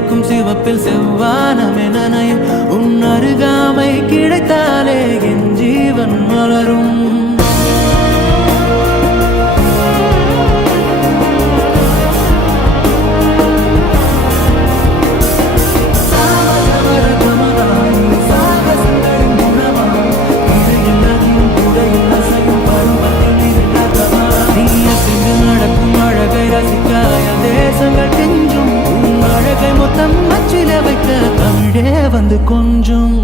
தெரிக்கும் சிவப்பில் செவ்வானமே நனையும் உன் அருகாமை கிடைத்தாலே என் ஜீவன் மலரும் வந்து கொஞ்சம்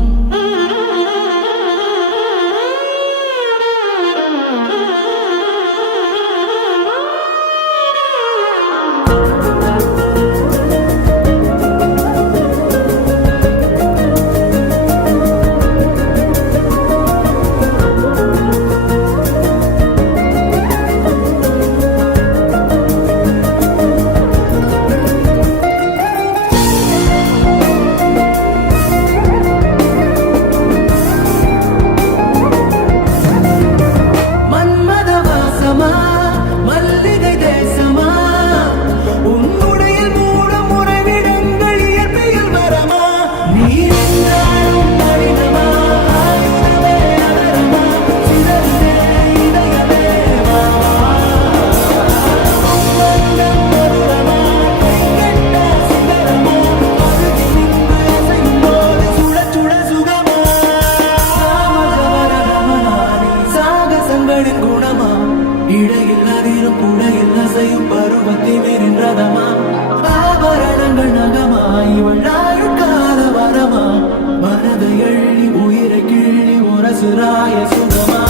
பருவத்தை மீறின்றதமா ஆபரணங்கள் நகமாய் கால வரமா மனதை எள்ளி உயிரை கிள்ளி உரசுராய சுகமா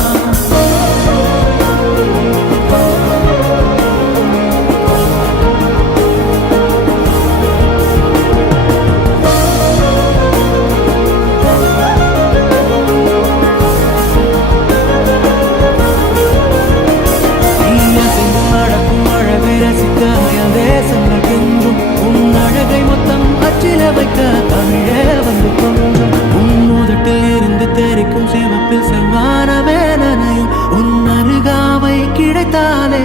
வைக்க தமிழே வந்து கொஞ்சம் உன்னுதட்டில் இருந்து தெரிக்கும் சிவப்பில் செவ்வானமே நனையும் உன் அருகாமை கிடைத்தாலே